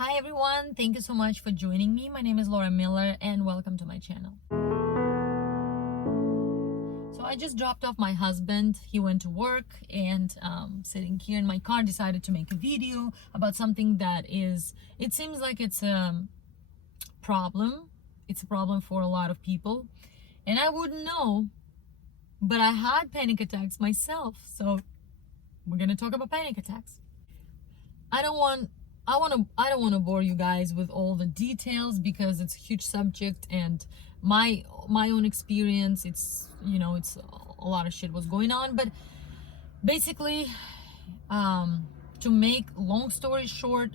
Hi everyone, thank you so much for joining me. My name is Laura Miller and welcome to my channel. So I just dropped off my husband. He went to work and sitting here in my car decided to make a video about something that it seems like it's a problem. It's a problem for a lot of people and I wouldn't know, but I had panic attacks myself. So we're gonna talk about panic attacks. I don't want to bore you guys with all the details because it's a huge subject and my own experience, it's a lot of shit was going on, but basically to make long story short,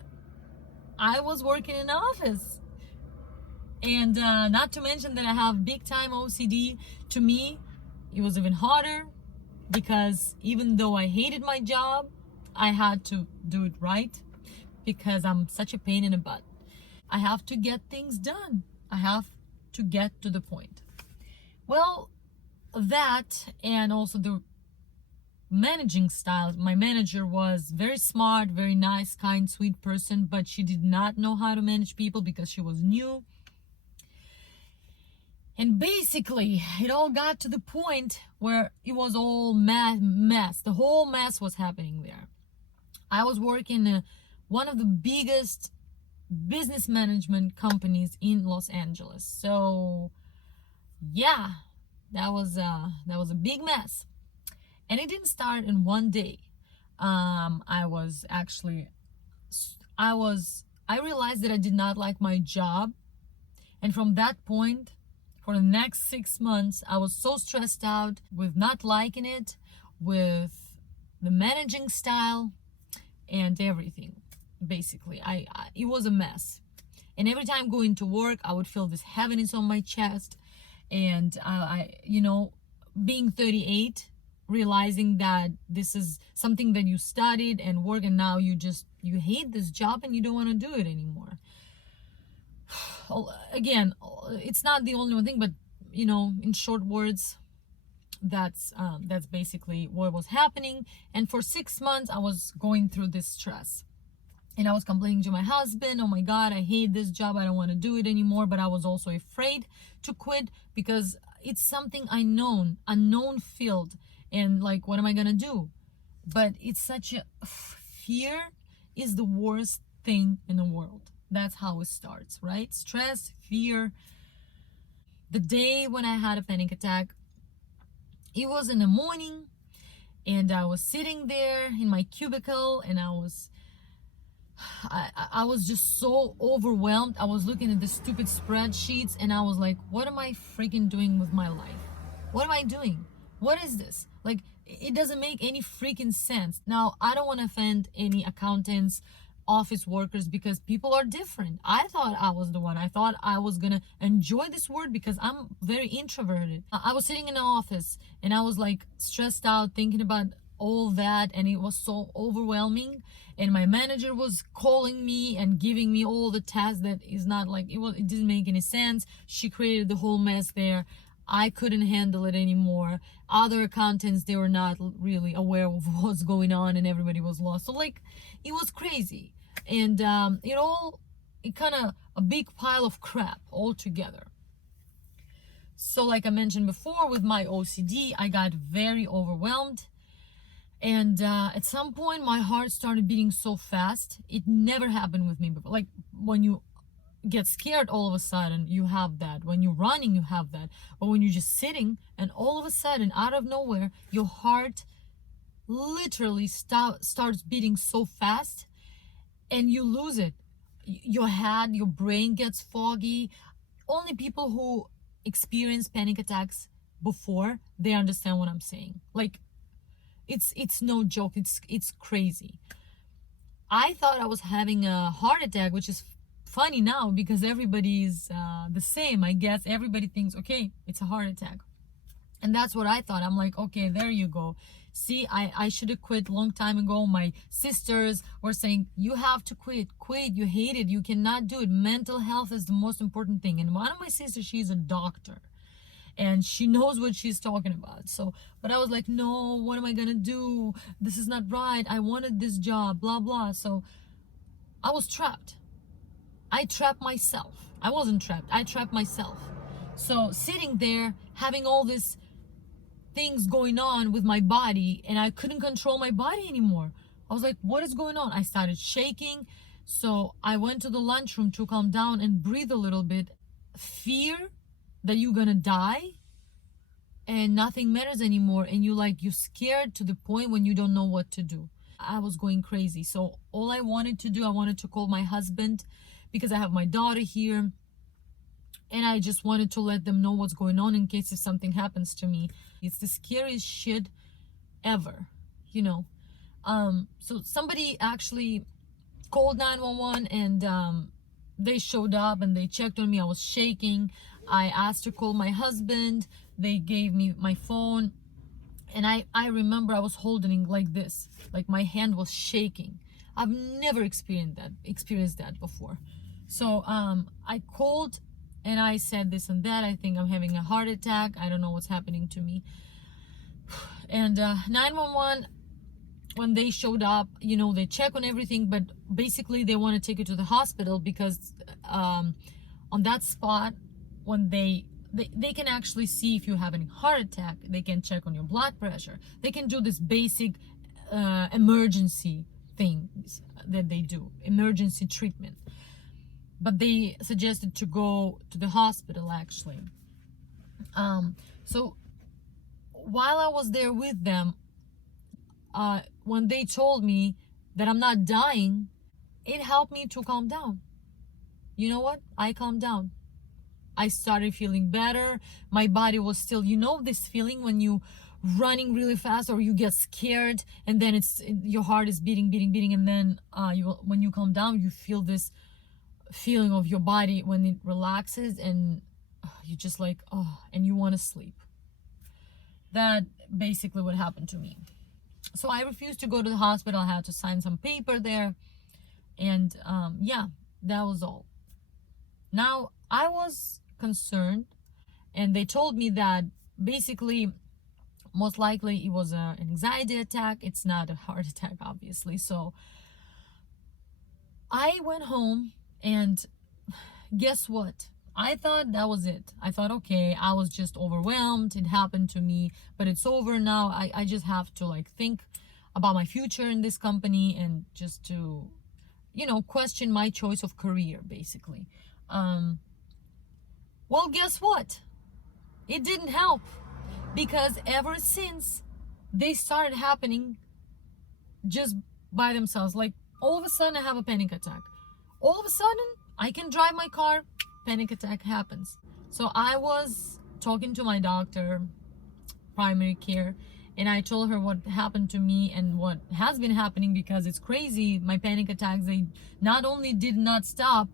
I was working in an office and not to mention that I have big time OCD. To me it was even harder because even though I hated my job, I had to do it right because I'm such a pain in the butt. I have to get things done. I have to get to the point. Well, that and also the managing style. My manager was very smart, very nice, kind, sweet person, but she did not know how to manage people because she was new. And basically, it all got to the point where it was all mess. The whole mess was happening there. I was working one of the biggest business management companies in Los Angeles. So yeah, that was a big mess. And it didn't start in one day. I realized that I did not like my job. And from that point, for the next 6 months, I was so stressed out with not liking it, with the managing style and everything. Basically, it was a mess. And every time going to work, I would feel this heaviness on my chest. And being 38, realizing that this is something that you studied and work, and now you hate this job and you don't want to do it anymore. Again, it's not the only one thing, but in short words, that's basically what was happening. And for 6 months I was going through this stress and I was complaining to my husband, oh my god, I hate this job, I don't want to do it anymore. But I was also afraid to quit because it's something unknown field, and like, what am I gonna do? But it's such a fear is the worst thing in the world. That's how it starts, right? Stress, fear. The day when I had a panic attack, it was in the morning and I was sitting there in my cubicle and I was just so overwhelmed. I was looking at the stupid spreadsheets and I was like, what am I freaking doing with my life? What am I doing? What is this? Like, it doesn't make any freaking sense. Now, I don't want to offend any accountants, office workers, because people are different. I thought I was the one. I thought I was gonna enjoy this word because I'm very introverted. I was sitting in the office and I was like stressed out thinking about all that, and it was so overwhelming. And my manager was calling me and giving me all the tasks that is not like it didn't make any sense. She created the whole mess there. I couldn't handle it anymore. Other accountants, they were not really aware of what's going on and everybody was lost. So like, it was crazy. And it kind of a big pile of crap all together. So like I mentioned before, with my OCD, I got very overwhelmed. And at some point, my heart started beating so fast. It never happened with me before. Like, when you get scared, all of a sudden you have that. When you're running, you have that. But when you're just sitting and all of a sudden, out of nowhere, your heart literally starts beating so fast and you lose it. Your head, your brain gets foggy. Only people who experience panic attacks before, they understand what I'm saying. Like, it's no joke. It's crazy. I thought I was having a heart attack, which is funny now because everybody's the same. I guess everybody thinks, okay, it's a heart attack. And that's what I thought. I'm like, okay, there you go. See, I should have quit long time ago. My sisters were saying, you have to quit, you hate it, you cannot do it. Mental health is the most important thing. And one of my sisters, she's a doctor and she knows what she's talking about. So, but I was like, no, what am I gonna do? This is not right. I wanted this job, blah, blah. So I was trapped. I trapped myself. I wasn't trapped, I trapped myself. So sitting there having all these things going on with my body, and I couldn't control my body anymore. I was like, what is going on? I started shaking. So I went to the lunchroom to calm down and breathe a little bit. Fear that you're gonna die and nothing matters anymore, and you're scared to the point when you don't know what to do. I was going crazy. So all I wanted to do, I wanted to call my husband because I have my daughter here, and I just wanted to let them know what's going on in case if something happens to me. It's the scariest shit ever, you know. So somebody actually called 911, and they showed up and they checked on me. I was shaking. I asked to call my husband. They gave me my phone, and I remember I was holding like this, like my hand was shaking. I've never experienced that before. So I called and I said this and that. I think I'm having a heart attack. I don't know what's happening to me. And 911, when they showed up, they check on everything, but basically they want to take you to the hospital because on that spot, when they can actually see if you're having a heart attack. They can check on your blood pressure. They can do this basic emergency things that they do, emergency treatment. But they suggested to go to the hospital actually. So while I was there with them, when they told me that I'm not dying, it helped me to calm down. You know what? I calmed down. I started feeling better. My body was still, this feeling when you running really fast or you get scared, and then your heart is beating, and then when you calm down, you feel this feeling of your body when it relaxes, and you just like, and you want to sleep. That basically what happened to me. So I refused to go to the hospital. I had to sign some paper there, and yeah, that was all. Now I was concerned, and they told me that basically most likely it was an anxiety attack. It's not a heart attack, obviously. So I went home, and guess what? I thought that was it. I thought, okay, I was just overwhelmed. It happened to me, but it's over now. I just have to think about my future in this company, and just to, question my choice of career, basically. Well, guess what? It didn't help, because ever since they started happening just by themselves. Like all of a sudden I have a panic attack. All of a sudden I can drive my car, panic attack happens. So I was talking to my doctor, primary care, and I told her what happened to me and what has been happening, because it's crazy. My panic attacks, they not only did not stop,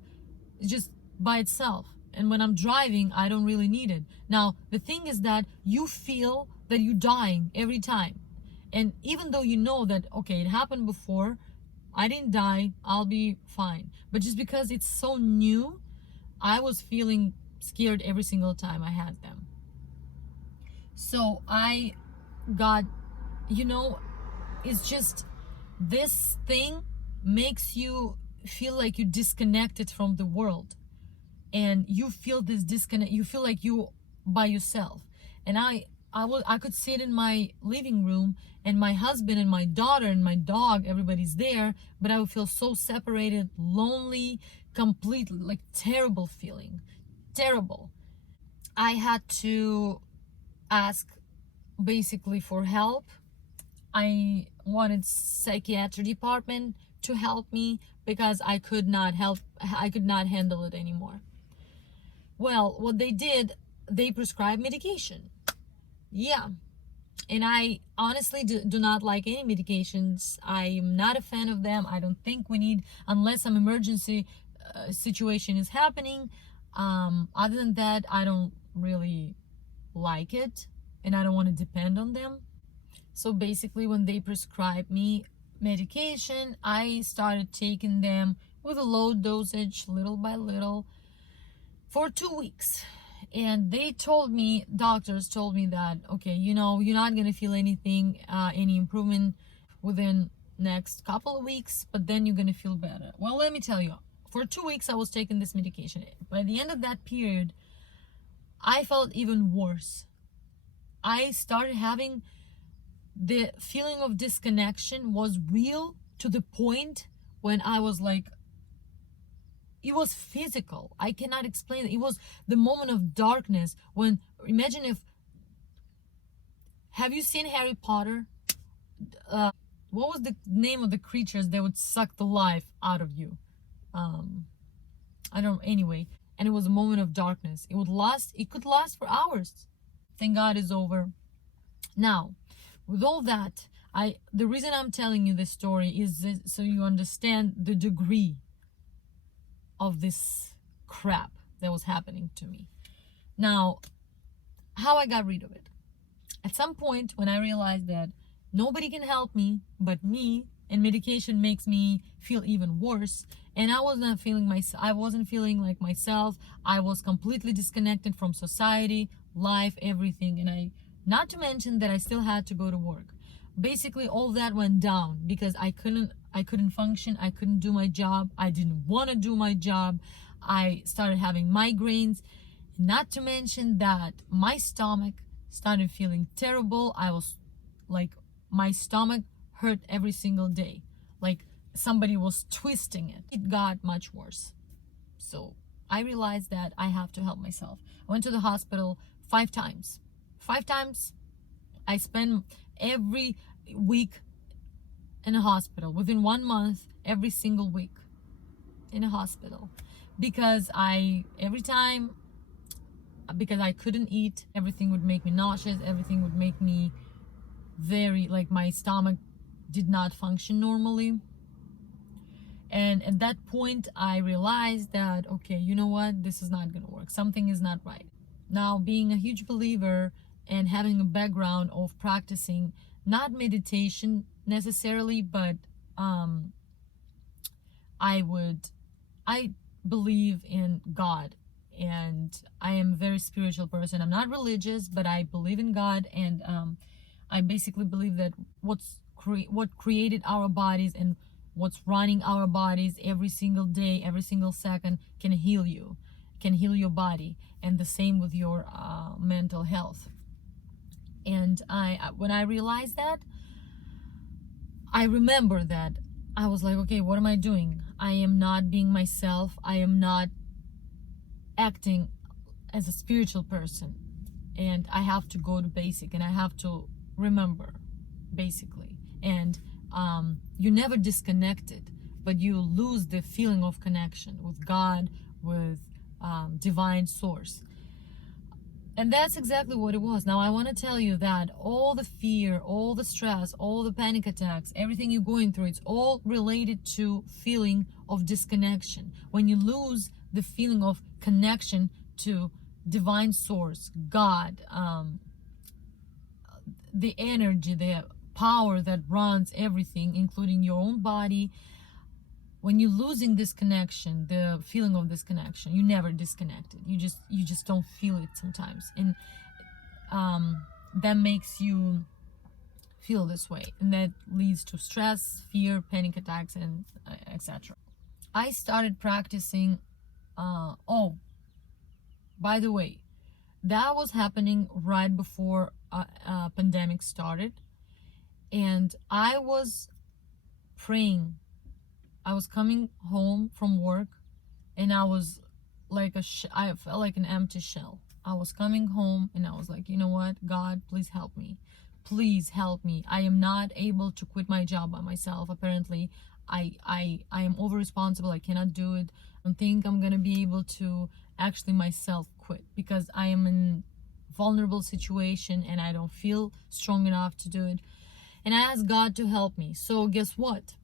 just by itself. And when I'm driving, I don't really need it. Now, the thing is that you feel that you're dying every time. And even though you know that, okay, it happened before, I didn't die, I'll be fine. But just because it's so new, I was feeling scared every single time I had them. So I got, it's just, this thing makes you feel like you're disconnected from the world, and you feel this disconnect. You feel like you by yourself. And I could sit in my living room, and my husband and my daughter and my dog, everybody's there, but I would feel so separated, lonely, completely, like terrible feeling, terrible. I had to ask basically for help. I wanted psychiatry department to help me, because I could not handle it anymore. Well, what they did, they prescribed medication. Yeah. And I honestly do not like any medications. I'm not a fan of them. I don't think we need, unless some emergency situation is happening. Other than that, I don't really like it, and I don't want to depend on them. So basically, when they prescribed me medication, I started taking them with a low dosage, little by little, for 2 weeks. And doctors told me that, okay, you're not gonna feel anything, any improvement within next couple of weeks, but then you're gonna feel better. Well, let me tell you, For 2 weeks I was taking this medication. By the end of that period, I felt even worse. I started having the feeling of disconnection was real, to the point when I was like, it was physical. I cannot explain it. It was the moment of darkness when, imagine if, have you seen Harry Potter? What was the name of the creatures that would suck the life out of you? I don't, anyway. And it was a moment of darkness. It could last for hours. Thank God it's over. Now, with all that, the reason I'm telling you this story is so you understand the degree of this crap that was happening to me. Now, how I got rid of it. At some point when I realized that nobody can help me but me, and medication makes me feel even worse, and I wasn't feeling like myself. I was completely disconnected from society, life, everything, and not to mention that I still had to go to work. Basically all that went down because I couldn't function. I couldn't do my job. I didn't want to do my job. I started having migraines, not to mention that my stomach started feeling terrible. I was like, my stomach hurt every single day, like somebody was twisting it. It got much worse. So I realized that I have to help myself. I went to the hospital 5 times. 5 times. I spent every week in a hospital. Within 1 month, every single week in a hospital, because every time, because I couldn't eat, everything would make me nauseous, everything would make me very, like, my stomach did not function normally. And at that point I realized that, okay, you know what, this is not gonna work, something is not right. Now, being a huge believer and having a background of practicing, not meditation necessarily, but I believe in God, and I am a very spiritual person. I'm not religious, but I believe in God, and I basically believe that what created our bodies and what's running our bodies every single day, every single second, can heal you, can heal your body, and the same with your mental health. And when I realized that, I remember that I was like, okay, what am I doing? I am not being myself. I am not acting as a spiritual person, and I have to go to basic, and I have to remember basically. And you never disconnected, but you lose the feeling of connection with God, with divine source. And that's exactly what it was. Now I want to tell you that all the fear, all the stress, all the panic attacks, everything you're going through, it's all related to feeling of disconnection. When you lose the feeling of connection to divine source, God, the energy, the power that runs everything, including your own body, when you're losing this connection, the feeling of this connection, you never disconnected. You just don't feel it sometimes, and that makes you feel this way, and that leads to stress, fear, panic attacks, and etc. I started practicing. Oh, by the way, that was happening right before pandemic started, and I was praying. I was coming home from work, and I was like I felt like an empty shell. I was coming home and I was like, you know what, God, please help me. Please help me. I am not able to quit my job by myself. Apparently, I am over responsible. I cannot do it. I don't think I'm gonna be able to actually myself quit, because I am in vulnerable situation and I don't feel strong enough to do it. And I asked God to help me. So guess what?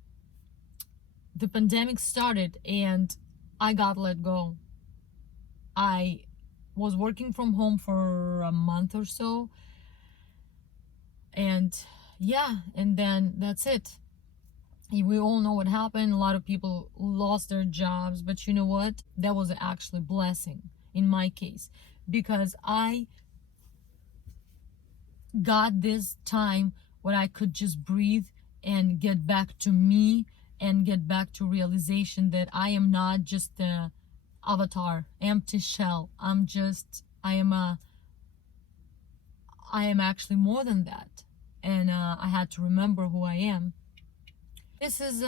The pandemic started and I got let go. I was working from home for a month or so, and yeah, and then that's it. We all know what happened. A lot of people lost their jobs, but you know what? That was actually a blessing in my case, because I got this time when I could just breathe and get back to me and get back to realization that I am not just a avatar, empty shell. I am actually more than that. And I had to remember who I am. This is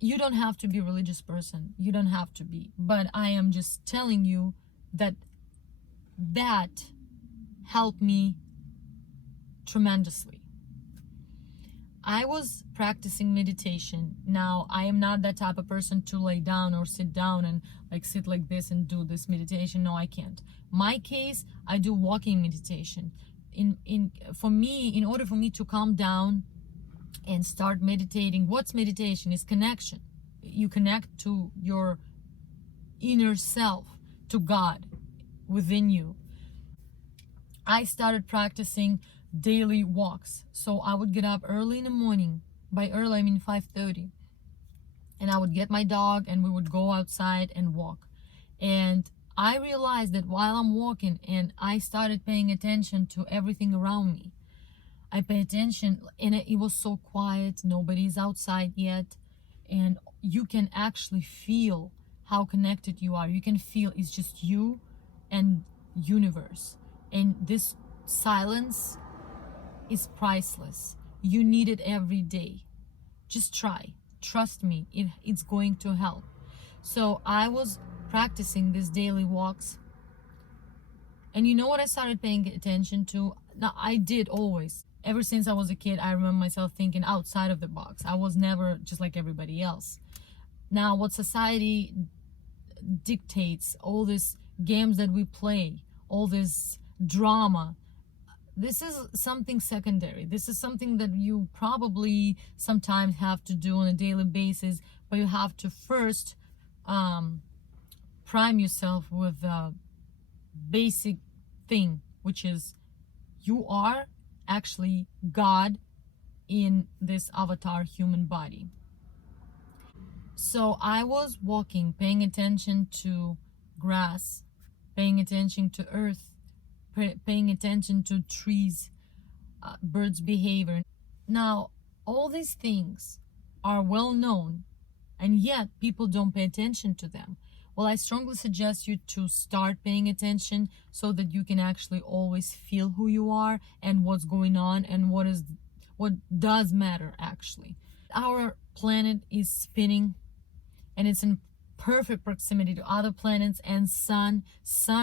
you don't have to be a religious person. You don't have to be. But I am just telling you that that helped me tremendously. I was practicing meditation. Now, I am not that type of person to lay down or sit down and like sit like this and do this meditation. No, I can't. My case, I do walking meditation. For me, in order for me to calm down and start meditating, what's meditation? Is connection. You connect to your inner self, to God within you. I started practicing daily walks. So I would get up early in the morning. By early, I mean 5:30. And I would get my dog and we would go outside and walk. And I realized that while I'm walking and I started paying attention to everything around me, I pay attention and it was so quiet. Nobody's outside yet. And you can actually feel how connected you are. You can feel it's just you and universe. And this silence is priceless. You need it every day. Just try. Trust me, it's going to help. So I was practicing these daily walks. And you know what I started paying attention to? Now, I did always. Ever since I was a kid, I remember myself thinking outside of the box. I was never just like everybody else. Now, what society dictates, all these games that we play, all this drama, this is something secondary. This is something that you probably sometimes have to do on a daily basis, but you have to first prime yourself with a basic thing, which is you are actually God in this avatar human body. So I was walking, paying attention to grass, paying attention to earth, paying attention to trees, birds' behavior. Now, all these things are well known, and yet people don't pay attention to them. Well, I strongly suggest you to start paying attention so that you can actually always feel who you are and what's going on and what does matter actually. Our planet is spinning and it's in perfect proximity to other planets and sun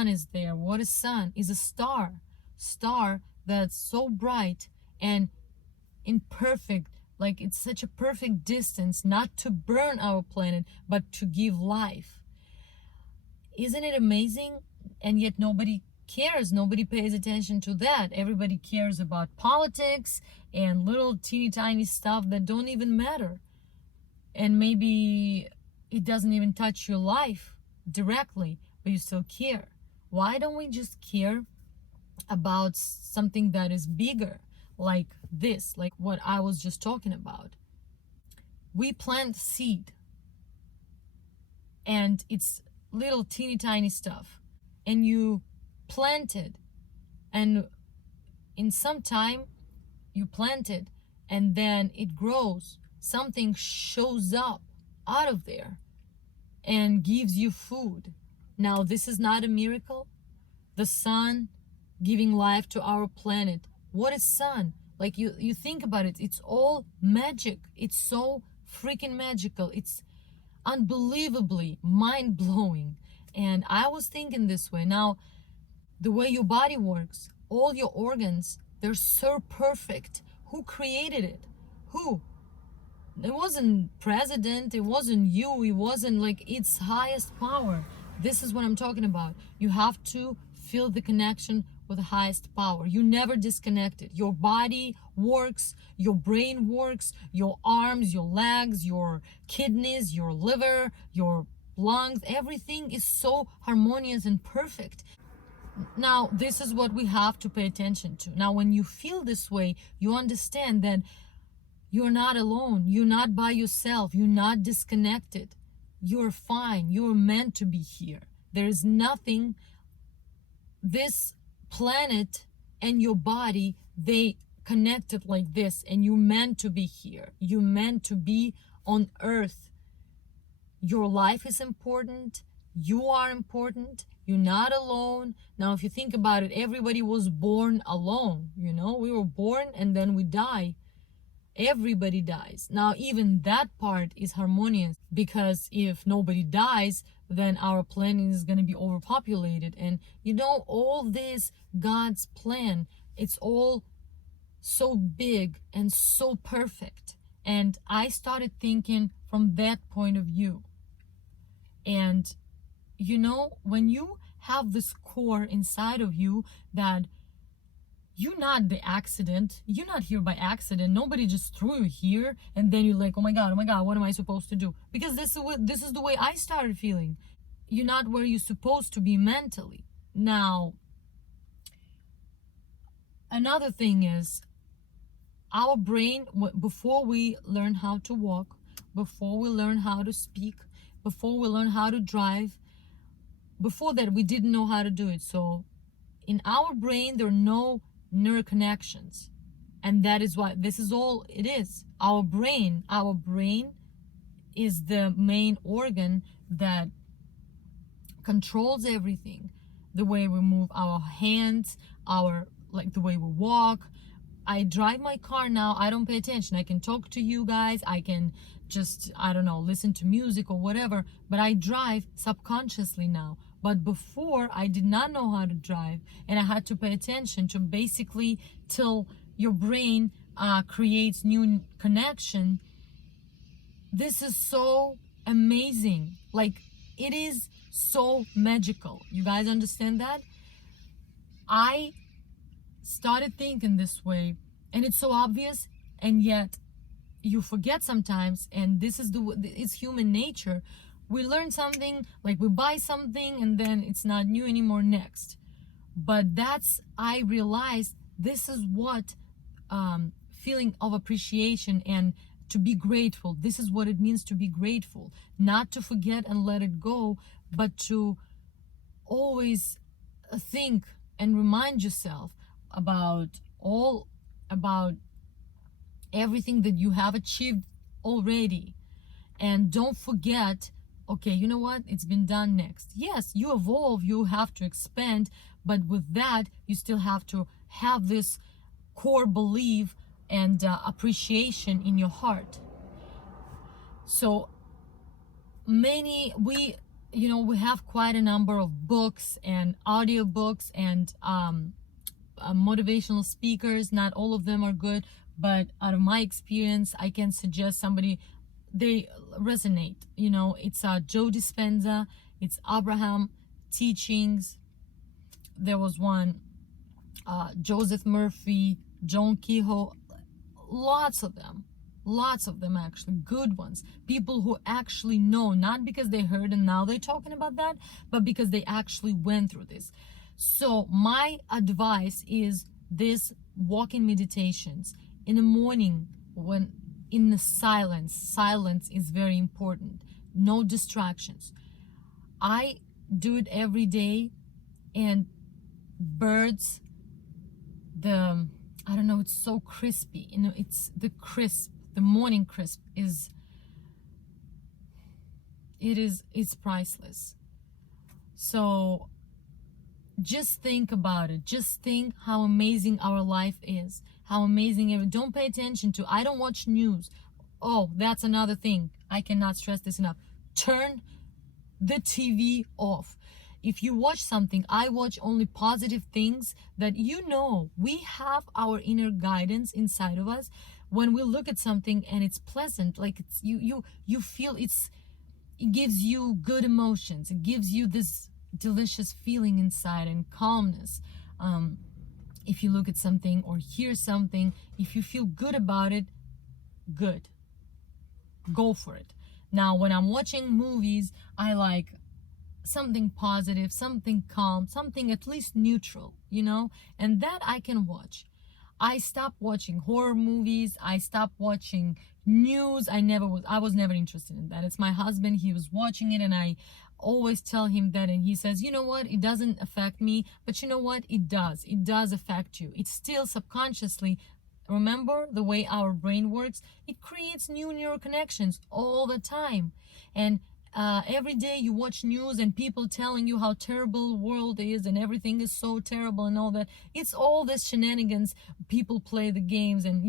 is there. What is sun? Is a star that's so bright and in perfect, like it's such a perfect distance, not to burn our planet but to give life. Isn't it amazing? And yet nobody cares. Nobody pays attention to that. Everybody cares about politics and little teeny tiny stuff that don't even matter, and maybe it doesn't even touch your life directly, but you still care. Why don't we just care about something that is bigger, like this, like what I was just talking about? We plant seed and it's little teeny tiny stuff, and you plant it, and in some time you plant it and then it grows. Something shows up out of there and gives you food. Now, this is not a miracle. The sun giving life to our planet. What is sun? Like you think about it, it's all magic. It's so freaking magical. It's unbelievably mind-blowing. And I was thinking this way. Now, the way your body works, all your organs, they're so perfect. Who created it? Who? It wasn't president, it wasn't you, it wasn't like its highest power. This is what I'm talking about. You have to feel the connection with the highest power. You never disconnect it. Your body works, your brain works, your arms, your legs, your kidneys, your liver, your lungs, everything is so harmonious and perfect. Now, this is what we have to pay attention to. Now, when you feel this way, you understand that you're not alone. You're not by yourself. You're not disconnected. You're fine. You're meant to be here. There is nothing. This planet and your body, they connected like this, and you're meant to be here. You're meant to be on earth. Your life is important. You are important. You're not alone. Now, if you think about it, everybody was born alone. We were born and then we die. Everybody dies. Now, even that part is harmonious, because if nobody dies, then our planet is going to be overpopulated. And all this God's plan, it's all so big and so perfect. And I started thinking from that point of view. And when you have this core inside of you that you're not the accident, you're not here by accident, nobody just threw you here, and then you're like, oh my god, what am I supposed to do? Because this is the way I started feeling. You're not where you're supposed to be mentally. Now, another thing is, our brain, before we learn how to walk, before we learn how to speak, before we learn how to drive, before that we didn't know how to do it. So in our brain there are no neural connections, and that is why this is all it is. Our brain is the main organ that controls everything. The way we move our hands, the way we walk. I drive my car now, I don't pay attention. I can talk to you guys, I can just, I don't know, listen to music or whatever, but I drive subconsciously now. But before, I did not know how to drive, and I had to pay attention to basically till your brain creates new connection. This is so amazing. Like, it is so magical. You guys understand that? I started thinking this way, and it's so obvious, and yet you forget sometimes. And this is it's human nature. We learn something, like we buy something, and then it's not new anymore next. But I realized this is what feeling of appreciation and to be grateful, this is what it means to be grateful. Not to forget and let it go, but to always think and remind yourself about everything that you have achieved already. And don't forget, okay, you know what, it's been done. Next, yes, you evolve, you have to expand, but with that you still have to have this core belief and appreciation in your heart. So we have quite a number of books and audiobooks and motivational speakers. Not all of them are good, but out of my experience, I can suggest somebody, they resonate. It's Joe Dispenza, it's Abraham teachings. There was one, Joseph Murphy, John Kehoe, lots of them actually, good ones. People who actually know, not because they heard and now they're talking about that, but because they actually went through this. So my advice is this: walking meditations in the morning, when in the silence is very important. No distractions. I do it every day, and birds, I don't know, it's so crispy, it's the morning crisp it's priceless. So just think about it. Just think how amazing our life is, how amazing don't pay attention to. I don't watch news. Oh, that's another thing. I cannot stress this enough. Turn the TV off. If you watch something, I watch only positive things that we have our inner guidance inside of us. When we look at something and it's pleasant, like it's you feel it gives you good emotions. It gives you this delicious feeling inside and calmness. If you look at something or hear something, if you feel good about it, good, go for it. Now, when I'm watching movies, I like something positive, something calm, something at least neutral, and that I can watch. I stopped watching horror movies. I stopped watching news. I was never interested in that. It's my husband, he was watching it, and I always tell him that, and he says, you know what, it doesn't affect me. But you know what, it does affect you. It still subconsciously Remember the way our brain works? It creates new neural connections all the time. And every day you watch news and people telling you how terrible the world is and everything is so terrible and all that. It's all this shenanigans. People play the games and,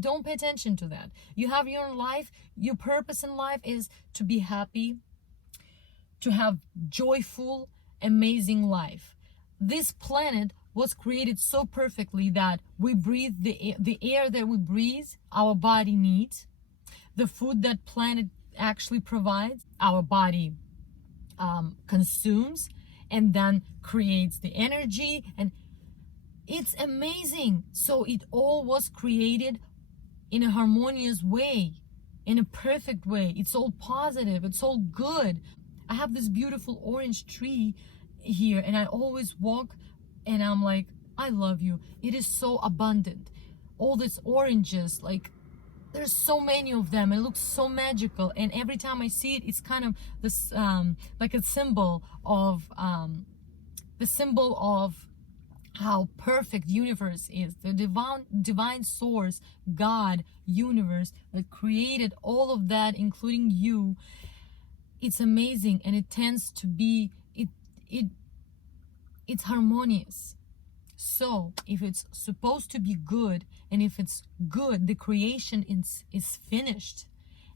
don't pay attention to that. You have your own life. Your purpose in life is to be happy, to have joyful, amazing life. This planet was created so perfectly that we breathe the air that we breathe, our body needs. The food that planet actually provides, our body consumes and then creates the energy, and it's amazing. So it all was created in a harmonious way, in a perfect way. It's all positive, it's all good. I have this beautiful orange tree here and I always walk and I'm like, I love you. It is so abundant. All these oranges, like there's so many of them. It looks so magical, and every time I see it, it's kind of this like a symbol of how perfect universe is. The divine source, God, universe that created all of that, including you. It's amazing, and it tends to be it's harmonious. So if it's supposed to be good, and if it's good, the creation is finished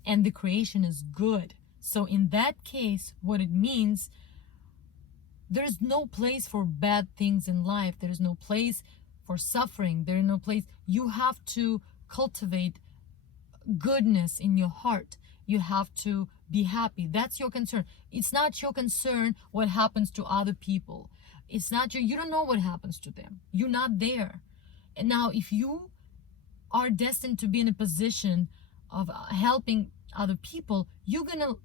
and the creation is good. So in that case, what it means, there's no place for bad things in life. There's no place for suffering. There's no place. You have to cultivate goodness in your heart. You have to be happy. That's your concern. It's not your concern what happens to other people. It's not you don't know what happens to them. You're not there. And now if you are destined to be in a position of helping other people, you're gonna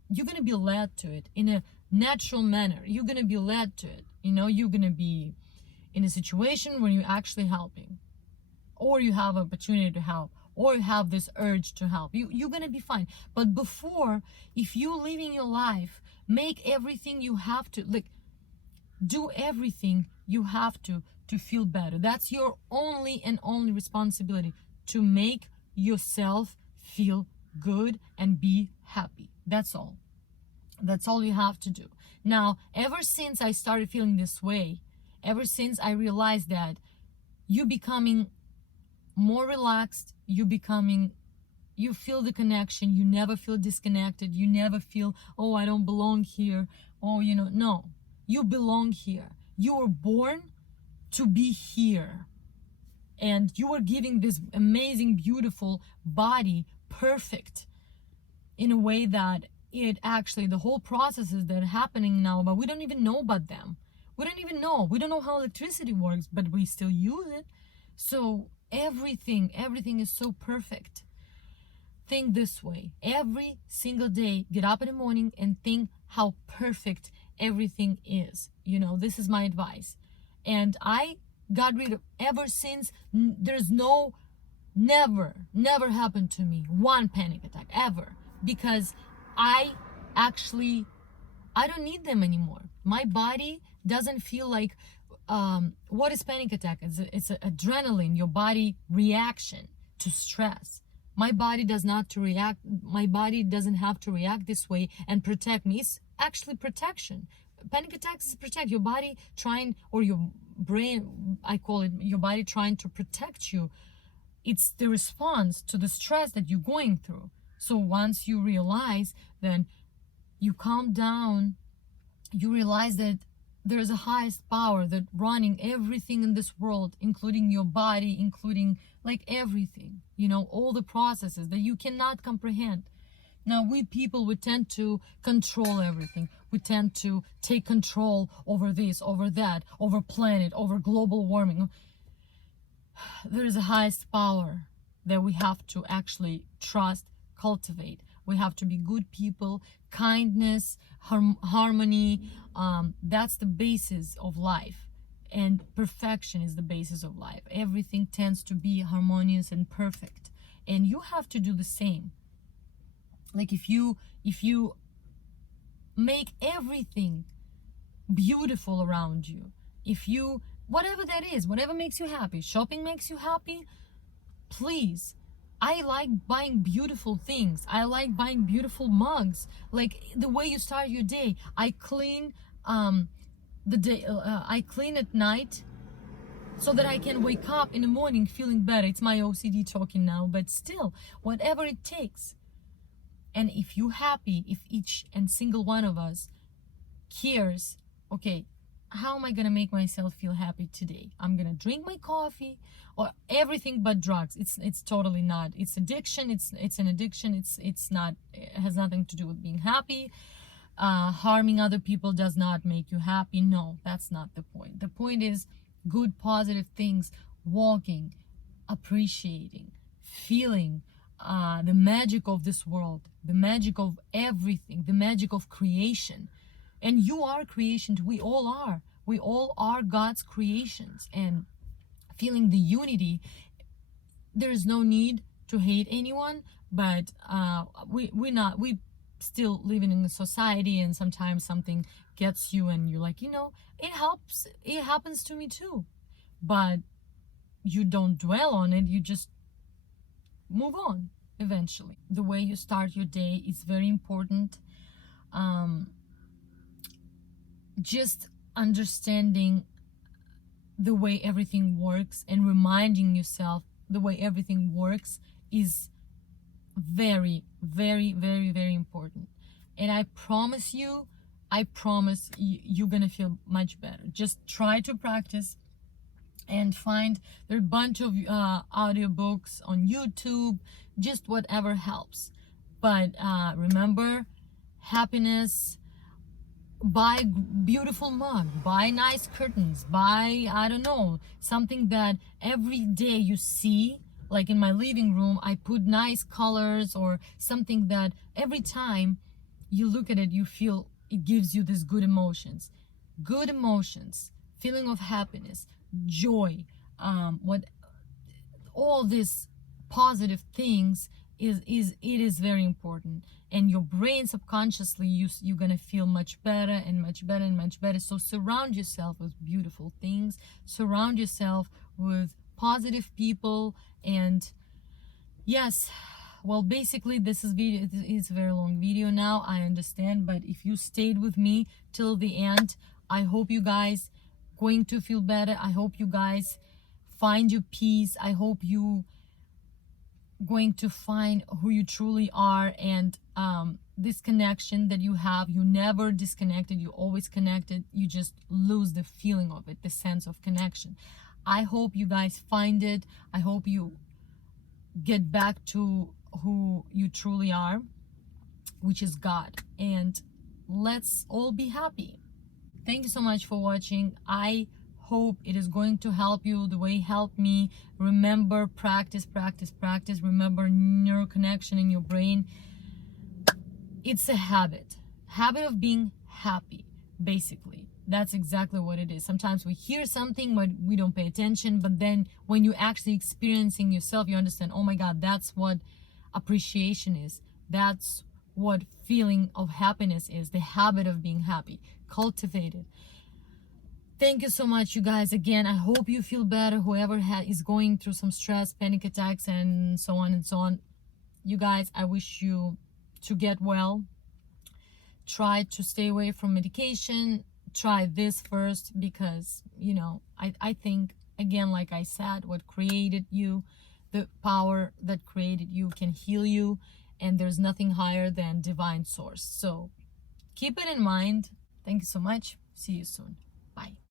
be led to it in a natural manner. You're gonna be led to it. You're gonna be in a situation where you're actually helping, or you have opportunity to help, or have this urge to help. You're gonna be fine. But before, if you living your life, make everything you have to, like, do everything you have to feel better. That's your only and only responsibility, to make yourself feel good and be happy. That's all. That's all you have to do. Now, ever since I started feeling this way, ever since I realized that you becoming more relaxed, you feel the connection, you never feel disconnected, you never feel, oh, I don't belong here, oh, no, you belong here. You were born to be here, and you are giving this amazing, beautiful body perfect in a way that it actually, the whole processes that are happening now, but we don't even know about them. We don't know how electricity works, but we still use it. So everything is so perfect. Think this way every single day. Get up in the morning and think how perfect everything is. This is my advice. And I got rid of, ever since, there's never happened to me one panic attack ever, because I don't need them anymore. My body doesn't feel like, what is panic attack? It's adrenaline, your body reaction to stress. My body doesn't have to react this way and protect me. It's actually protection. Panic attacks is protect your body trying, or your brain, I call it, your body trying to protect you. It's the response to the stress that you're going through. So once you realize, then you calm down, you realize that there's a highest power that running everything in this world, including your body, including like everything, all the processes that you cannot comprehend. Now, we people, we tend to control everything. We tend to take control over this, over that, over planet, over global warming. There is a highest power that we have to actually trust, cultivate. We have to be good people, kindness, harmony. That's the basis of life. And perfection is the basis of life. Everything tends to be harmonious and perfect. And you have to do the same. Like if you make everything beautiful around you, if you, whatever that is, whatever makes you happy, shopping makes you happy, please. I like buying beautiful things. I like buying beautiful mugs. Like the way you start your day. I clean the day. I clean at night so that I can wake up in the morning feeling better. It's my OCD talking now, but still, whatever it takes. And if you're happy, if each and single one of us cares, okay, how am I gonna make myself feel happy today? I'm gonna drink my coffee or everything but drugs. It's totally not. It's addiction. It's an addiction. It's not. It has nothing to do with being happy. Harming other people does not make you happy. No, that's not the point. The point is good, positive things, walking, appreciating, feeling the magic of this world, the magic of everything, the magic of creation. And you are creation. We all are. We all are God's creations. And feeling the unity, there is no need to hate anyone, but we still living in a society, and sometimes something gets you and you're like, it happens to me too, but you don't dwell on it, you just move on. Eventually, the way you start your day is very important. Just understanding the way everything works and reminding yourself the way everything works is very, very, very, very important. And I promise you, you're gonna feel much better. Just try to practice and find, there are a bunch of audiobooks on YouTube, just whatever helps. But remember, happiness, buy beautiful mug, buy nice curtains, buy, I don't know, something that every day you see. Like in my living room, I put nice colors or something that every time you look at it, you feel it gives you this good emotions, feeling of happiness, joy, what all these positive things is very important. And your brain subconsciously, you're gonna feel much better and much better and much better. So surround yourself with beautiful things, surround yourself with positive people. And yes, well, basically this is video, it's a very long video now, I understand, but if you stayed with me till the end, I hope you guys going to feel better. I hope you guys find your peace. I hope you going to find who you truly are, and this connection that you have, you never disconnected, you always connected, you just lose the feeling of it, the sense of connection. I hope you guys find it. I hope you get back to who you truly are, which is God, and let's all be happy. Thank you so much for watching. I hope it is going to help you the way it helped me. Remember, practice. Remember, neural connection in your brain. It's a habit of being happy, basically. That's exactly what it is. Sometimes we hear something but we don't pay attention, but then when you're actually experiencing yourself, you understand, oh my God, that's what appreciation is. That's what feeling of happiness is, the habit of being happy. Cultivate it. Thank you so much, you guys. Again, I hope you feel better, whoever is going through some stress, panic attacks, and so on and so on. You guys, I wish you to get well. Try to stay away from medication. Try this first, because I think, again, like I said, what created you, the power that created you can heal you, and there's nothing higher than divine source. So keep it in mind. Thank you so much. See you soon. Bye.